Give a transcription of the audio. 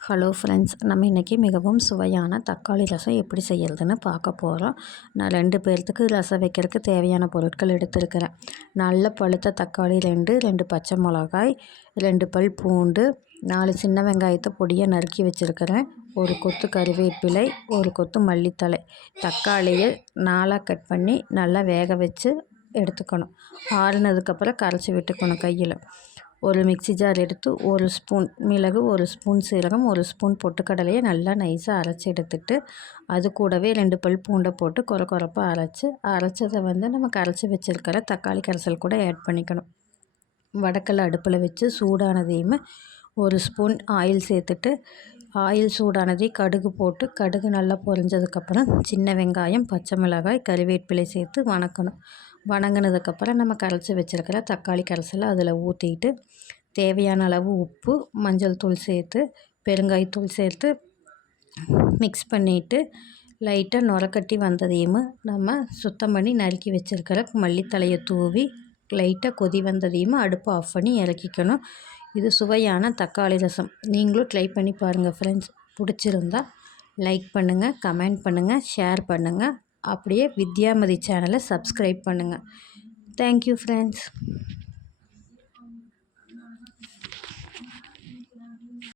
Hello friends, நம்ம இன்றைக்கி மிகவும் சுவையான தக்காளி ரசம் எப்படி செய்கிறதுன்னு பார்க்க போகிறோம். நான் 2 பேர்த்துக்கு ரசம் வைக்கிறதுக்கு தேவையான பொருட்கள் எடுத்துருக்கிறேன். நல்ல பழுத்த தக்காளி 2 பச்சை மிளகாய், 2 பல் பூண்டு, 4 சின்ன வெங்காயத்தை பொடியை நறுக்கி வச்சுருக்கிறேன், ஒரு கொத்து கருவேப்பிலை, ஒரு கொத்து மல்லித்தழை. தக்காளியை 4ஆக கட் பண்ணி நல்லா வேக வச்சு எடுத்துக்கணும். ஆறுனதுக்கப்புறம் கரைச்சி விட்டுக்கணும் கையில். ஒரு மிக்ஸி ஜார் எடுத்து 1 ஸ்பூன் மிளகு, 1 ஸ்பூன் சீரகம், 1 ஸ்பூன் பொட்டுக்கடலையை நல்லா நைஸாக அரைச்சி எடுத்துட்டு, அது கூடவே 2 பல் பூண்டை போட்டு கொரப்பாக அரைச்சதை நம்ம கரைச்சி வச்சுருக்கிற தக்காளி கரைசல் கூட ஆட் பண்ணிக்கணும். வடக்கல்ல அடுப்பில் வச்சு சூடானதையுமே 1 ஸ்பூன் ஆயில் சேர்த்துட்டு, ஆயில் சூடானதை கடுகு போட்டு, கடுகு நல்லா பொரிஞ்சதுக்கப்புறம் சின்ன வெங்காயம், பச்சை மிளகாய், கருவேப்பிலை சேர்த்து வணக்கணும். வணங்கினதுக்கப்புறம் நம்ம கரைச்சி வச்சுருக்கிற தக்காளி கரைசலை அதில் ஊற்றிட்டு, தேவையான அளவு உப்பு, மஞ்சள் தூள் சேர்த்து, பெருங்காயத்தூள் சேர்த்து மிக்ஸ் பண்ணிவிட்டு, லைட்டாக நுரக்கட்டி வந்ததையும் நம்ம சுத்தம் பண்ணி நறுக்கி வச்சுருக்கிற மல்லித்தழையை தூவி லைட்டாக கொதி வந்ததையும் அடுப்பை ஆஃப் பண்ணி இறக்கிக்கணும். இது சுவையான தக்காளி ரசம். நீங்களும் ட்ரை பண்ணி பாருங்கள் ஃப்ரெண்ட்ஸ். பிடிச்சிருந்தா லைக் பண்ணுங்கள், கமெண்ட் பண்ணுங்கள், ஷேர் பண்ணுங்கள். அப்படியே வித்யாமதி சேனலை சப்ஸ்கிரைப் பண்ணுங்கள். Thank you friends.